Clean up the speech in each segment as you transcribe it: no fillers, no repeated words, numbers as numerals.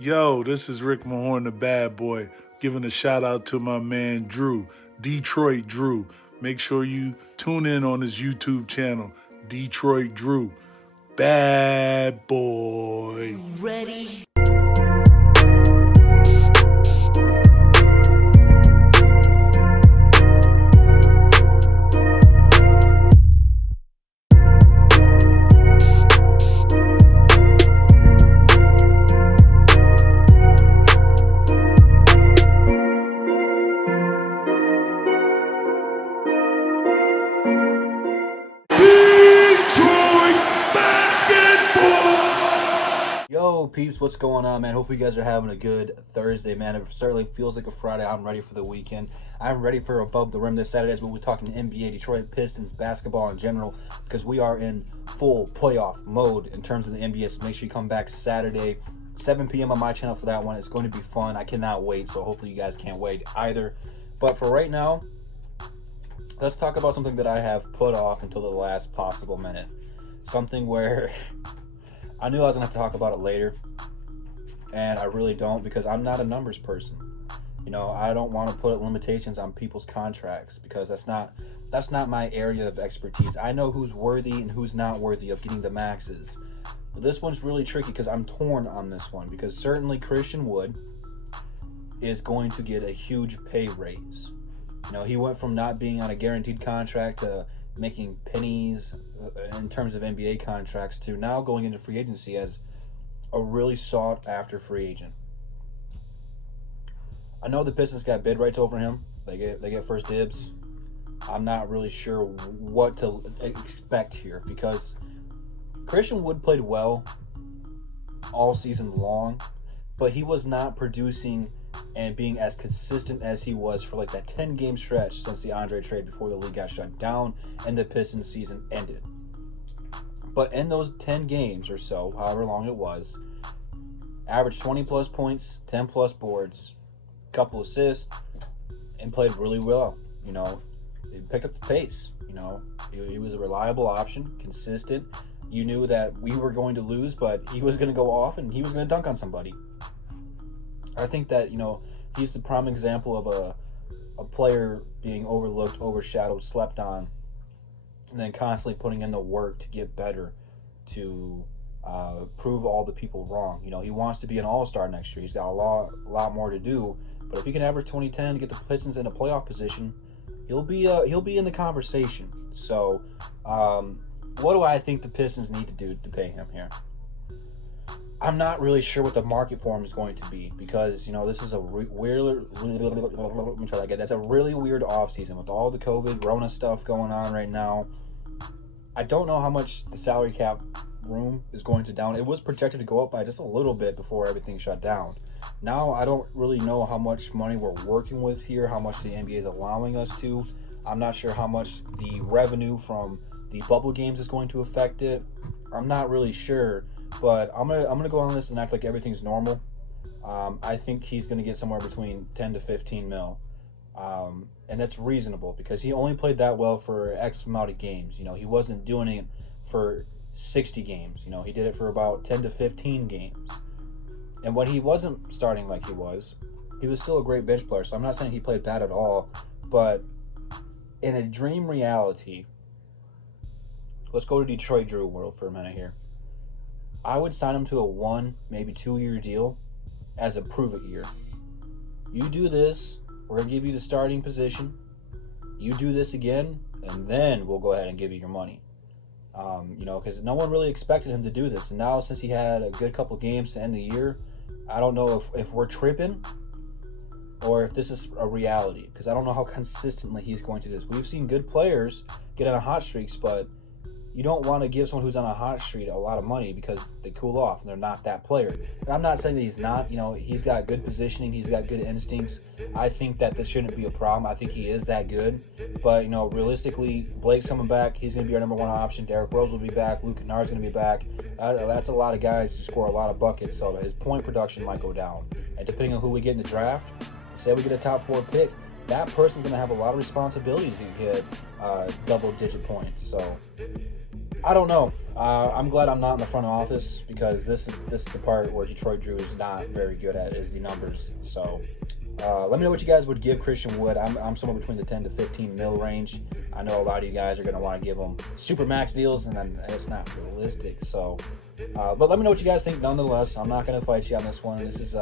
Yo, this is Rick Mahorn, the bad boy, giving a shout out to my man Drew, Detroit Drew. Make sure you tune in on his YouTube channel, Detroit Drew. Bad boy. Ready? Yo, peeps, what's going on, man? Hopefully you guys are having a good Thursday, man. It certainly feels like a Friday. I'm ready for the weekend. I'm ready for Above the Rim this Saturday as we'll be talking NBA, Detroit Pistons, basketball in general, because we are in full playoff mode in terms of the NBA. So make sure you come back Saturday, 7 p.m. on my channel for that one. It's going to be fun. I cannot wait, so hopefully you guys can't wait either. But for right now, let's talk about something that I have put off until the last possible minute. Something where I knew I was going to have to talk about it later, and I really don't, because I'm not a numbers person. You know, I don't want to put limitations on people's contracts because that's not my area of expertise. I know who's worthy and who's not worthy of getting the maxes. But this one's really tricky because I'm torn on this one, because certainly Christian Wood is going to get a huge pay raise. You know, he went from not being on a guaranteed contract to making pennies in terms of NBA contracts to now going into free agency as a really sought after free agent. I know the Pistons got bid rights over him. They get first dibs. I'm not really sure what to expect here because Christian Wood played well all season long, but he was not producing and being as consistent as he was for like that 10-game stretch since the Andre trade before the league got shut down and the Pistons season ended. But in those 10 games or so, however long it was, averaged 20 plus points, 10 plus boards, couple assists, and played really well. You know, he picked up the pace. You know, he was a reliable option, consistent. You knew that we were going to lose, but he was going to go off and he was going to dunk on somebody. I think that, you know, he's the prime example of a player being overlooked, overshadowed, slept on, and then constantly putting in the work to get better, to prove all the people wrong. You know, he wants to be an all-star next year. He's got a lot more to do, but if he can average 20-10 to get the Pistons in a playoff position, he'll be in the conversation. So, what do I think the Pistons need to do to pay him here? I'm not really sure what the market for him is going to be because, you know, this is a weird, let me try that again. That's a really weird offseason with all the COVID, Rona stuff going on right now. I don't know how much the salary cap room is going to down. It was projected to go up by just a little bit before everything shut down. Now I don't really know how much money we're working with here, how much the NBA is allowing us to. I'm not sure how much the revenue from the bubble games is going to affect it. I'm not really sure. But I'm gonna go on this and act like everything's normal. I think he's gonna get somewhere between 10 to 15 mil, and that's reasonable because he only played that well for X amount of games. You know, he wasn't doing it for 60 games. You know, he did it for about 10 to 15 games. And when he wasn't starting like he was still a great bench player. So I'm not saying he played bad at all, but in a dream reality, let's go to Detroit Drew world for a minute here. I would sign him to a 1, maybe 2-year deal as a prove-it year. You do this, we're going to give you the starting position. You do this again, and then we'll go ahead and give you your money. You know, because no one really expected him to do this. And now since he had a good couple games to end the year, I don't know if we're tripping or if this is a reality. Because I don't know how consistently he's going to do this. We've seen good players get on hot streaks, but you don't want to give someone who's on a hot streak a lot of money because they cool off and they're not that player. And I'm not saying that he's not. You know, he's got good positioning. He's got good instincts. I think that this shouldn't be a problem. I think he is that good. But, you know, realistically, Blake's coming back. He's going to be our number one option. Derrick Rose will be back. Luke Kennard's going to be back. That's a lot of guys who score a lot of buckets. So his point production might go down. And depending on who we get in the draft, say we get a top 4 pick, that person's going to have a lot of responsibility to hit double-digit points. So I don't know. I'm glad I'm not in the front office, because this is the part where Detroit Drew is not very good at, is the numbers. So let me know what you guys would give Christian Wood. I'm somewhere between the 10 to 15 mil range. I know a lot of you guys are going to want to give him super max deals, and then it's not realistic. So, but let me know what you guys think nonetheless. I'm not going to fight you on this one. This is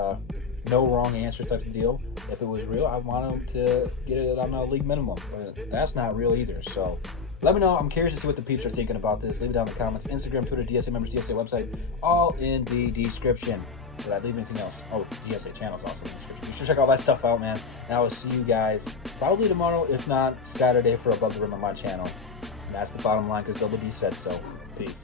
no wrong answer type of deal. If it was real, I want him to get it on a league minimum. But that's not real either. So let me know. I'm curious to see what the peeps are thinking about this. Leave it down in the comments. Instagram, Twitter, DSA members, DSA website, all in the description. Did I leave anything else? Oh, DSA channel is also in the description. You should check all that stuff out, man. And I will see you guys probably tomorrow, if not Saturday, for Above the Rim on my channel. And that's the bottom line, because Double D said so. Peace.